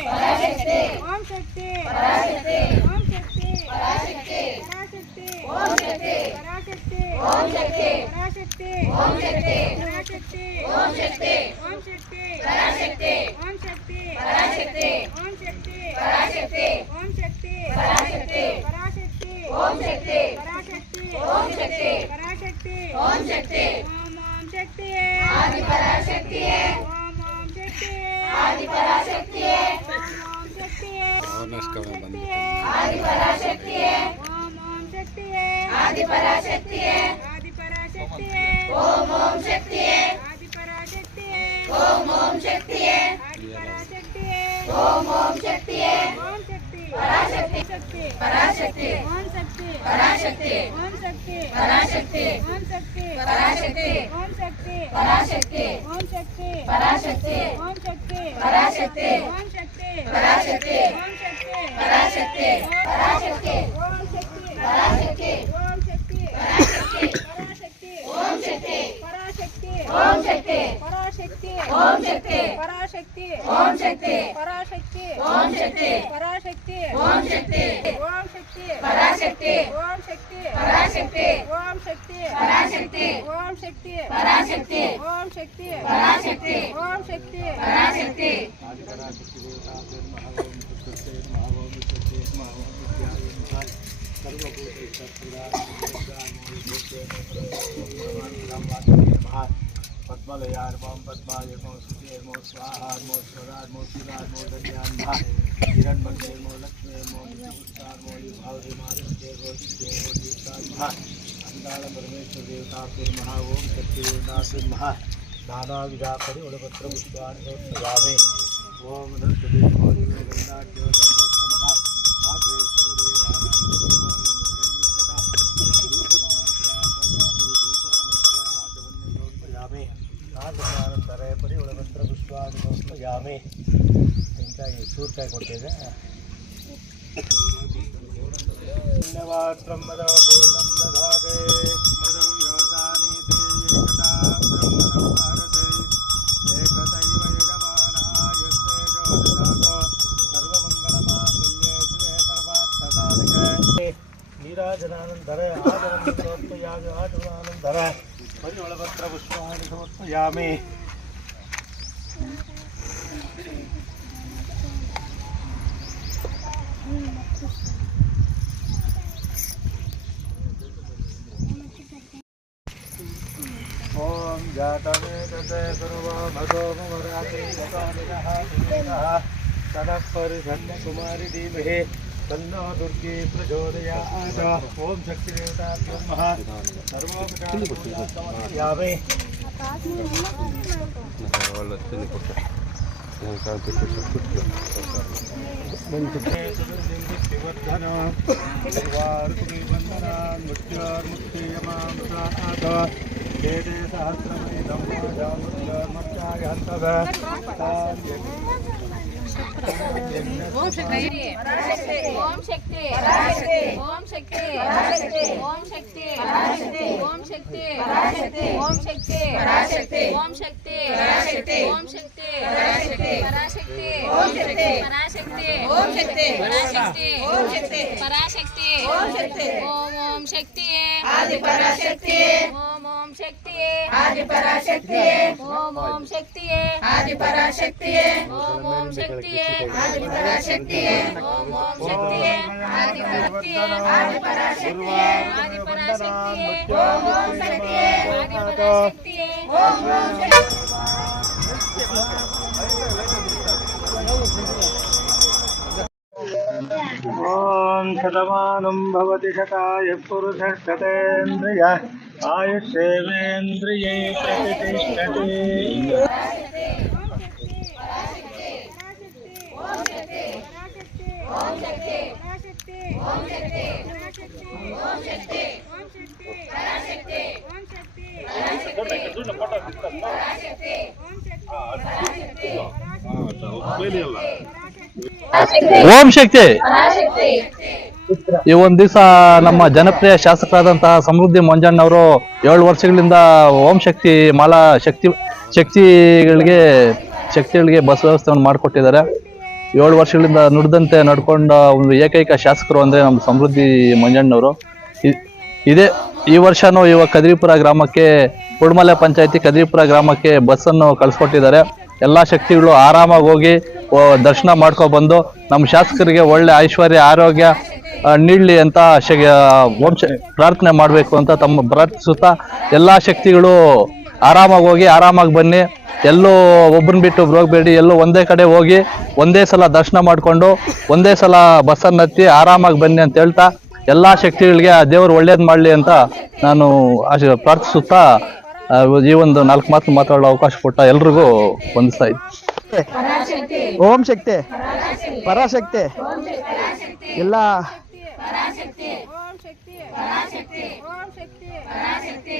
ओम शक्ति ओम शक्ति पराशक्ति ओम शक्ति पराशक्ति ओम शक्ति पराशक्ति ओम शक्ति पराशक्ति ओम शक्ति ओम शक्ति पराशक्ति ओम शक्ति पराशक्ति ओम शक्ति पराशक्ति ओम शक्ति पराशक्ति पराशक्ति ओम शक्ति पराशक्ति ओम शक्ति पराशक्ति ओम शक्ति ओम शक्ति आदि पराशक्ति ओम शक्ति आदि पराशक्ति ओम शक्ति आदि पराशक्ति ओम शक्ति आदि पराशक्ति आदि पराशक्ति ओम शक्ति आदि पराशक्ति ओम शक्ति आदि पराशक्ति ओम शक्ति ओम शक्ति पराशक्ति शक्ति पराशक्ति ओम शक्ति पराशक्ति ओम शक्ति पराशक्ति ओम शक्ति पराशक्ति ओम शक्ति पराशक्ति ओम शक्ति पराशक्ति ओम शक्ति पराशक्ति ओम शक्ति पराशक्ति ओम शक्ति पराशक्ति पराशक्ति ओम शक्ति पराशक्ति ओम शक्ति पराशक्ति ओम शक्ति पराशक्ति ओम शक्ति पराशक्ति ओम शक्ति पराशक्ति ओम शक्ति पराशक्ति ओम शक्ति पराशक्ति ओम शक्ति ओम शक्ति पराशक्ति ओम शक्ति पराशक्ति ओम शक्ति पराशक्ति ओम शक्ति पराशक्ति ओम शक्ति पराशक्ति ओम शक्ति पराशक्ति पद्मलयार्पं पद्मायर्मो सुखेर्मो स्वाहार्मो स्वरार्मो सुरार्मो दध्यान्धा हिरण्मग्नेर्मो लक्ष्मीर्मो नित्युत्सार्मो युभावधिमादित्यर्मो दित्यर्मो दीप्तान्धा अंगालं परमेश्वर देवताभ्यर्मः ओम शक्ति देवताभ्यर्मः नानाविधापरि उडपत्र पुष्पाणि समर्पयामि ओम नमस्तेभ्यो गन्धाढ्यो गन्धोत्तमः माधवेश्वर देवानां तरे परि उड़पत्र पुष्पाणि समर्पयामि इंकाई सूर्काय कोट्टिदे धन्यवात्रं मदव पूर्णं दधाते मदव योसानीते एकता ब्रह्मणं भारते एकतैव यजमानायस्ते जो दधातो सर्वमङ्गलमाङ्गल्ये शिवे सर्वार्थसाधिके नीराजनानन्तरे आजनं समर्पयामि आचमनानन्तरे परिमलपत्र पुष्पाणि समर्पयामि ओम जातवेदते सर्वमसोमवराते गतानिनः पुरुषः ततः परिषण्य कुमारी धीमहि तन्नो दुर्गे प्रचोदयात् ओम शक्ति देवताभ्यो नमः सर्वोपचारपूजां ओम शक्ति ओम शक्ति ओम शक्ति ओम शक्ति ओम शक्ति ओम शक्ति ओम शक्ति ओम शक्ति पराशक्ति ओम शक्ति पराशक्ति ओम शक्ति पराशक्ति ओम शक्ति पराशक्ति ओम शक्ति ओम शक्ति आदि पराशक्ति ओम शक्ति आदि पराशक्ति ओम शक्ति आदि पराशक्ति ओम शक्ति आदि पराशक्ति ओम शक्ति आदि पराशक्ति आदि पराशक्ति आदि पराशक्ति ओम शक्ति आदि पराशक्ति ओम ओम शतमानं भवति शताय पुरुषः शतेन्द्रिय आयुष्येवेन्द्रिये प्रतिष्ठति ಓಂ ಶಕ್ತಿ. ಈ ಒಂದ್ ದಿವಸ ನಮ್ಮ ಜನಪ್ರಿಯ ಶಾಸಕರಾದಂತಹ ಸಮೃದ್ಧಿ ಮಂಜಣ್ಣವರು 7 ವರ್ಷಗಳಿಂದ ಓಂ ಶಕ್ತಿ ಮಾಲಾ ಶಕ್ತಿಗಳಿಗೆ ಬಸ್ ವ್ಯವಸ್ಥೆಯನ್ನು ಮಾಡಿಕೊಟ್ಟಿದ್ದಾರೆ. 7 ವರ್ಷಗಳಿಂದ ನುಡಿದಂತೆ ನಡ್ಕೊಂಡ ಒಂದು ಏಕೈಕ ಶಾಸಕರು ಅಂದರೆ ನಮ್ಮ ಸಮೃದ್ಧಿ ಮಂಜಣ್ಣವರು. ಇದೇ ಈ ವರ್ಷನೂ ಇವಾಗ ಕದ್ರಿಪುರ ಗ್ರಾಮಕ್ಕೆ, ಕುಡ್ಮಲೆ ಪಂಚಾಯತಿ ಕದ್ರಿಪುರ ಗ್ರಾಮಕ್ಕೆ ಬಸ್ಸನ್ನು ಕಳಿಸ್ಕೊಟ್ಟಿದ್ದಾರೆ. ಎಲ್ಲ ಶಕ್ತಿಗಳು ಆರಾಮಾಗಿ ಹೋಗಿ ದರ್ಶನ ಮಾಡ್ಕೊಬಂದು ನಮ್ಮ ಶಾಸಕರಿಗೆ ಒಳ್ಳೆ ಐಶ್ವರ್ಯ ಆರೋಗ್ಯ ನೀಡಲಿ ಅಂತ ಪ್ರಾರ್ಥನೆ ಮಾಡಬೇಕು ಅಂತ ತಮ್ಮ ಪ್ರಾರ್ಥಿಸುತ್ತಾ, ಎಲ್ಲ ಶಕ್ತಿಗಳು ಆರಾಮಾಗಿ ಹೋಗಿ ಆರಾಮಾಗಿ ಬನ್ನಿ, ಎಲ್ಲೂ ಒಬ್ಬರನ್ನ ಬಿಟ್ಟು ಒಬ್ರು ಹೋಗಬೇಡಿ, ಎಲ್ಲೂ ಒಂದೇ ಕಡೆ ಹೋಗಿ ಒಂದೇ ಸಲ ದರ್ಶನ ಮಾಡಿಕೊಂಡು ಒಂದೇ ಸಲ ಬಸ್ಸನ್ನು ಹತ್ತಿ ಆರಾಮಾಗಿ ಬನ್ನಿ ಅಂತ ಹೇಳ್ತಾ, ಎಲ್ಲ ಶಕ್ತಿಗಳಿಗೆ ಆ ದೇವರು ಒಳ್ಳೇದು ಮಾಡಲಿ ಅಂತ ನಾನು ಪ್ರಾರ್ಥಿಸುತ್ತಾ ಈ ಒಂದು 4 ಮಾತು ಮಾತಾಡೋ ಅವಕಾಶ ಕೊಟ್ಟ ಎಲ್ರಿಗೂ ವಂದಿಸ್ತಾ ಇದ್ದೀನಿ. ಓಂ ಶಕ್ತಿ ಪರಾಶಕ್ತಿ ಎಲ್ಲ ಓಂ ಶಕ್ತಿ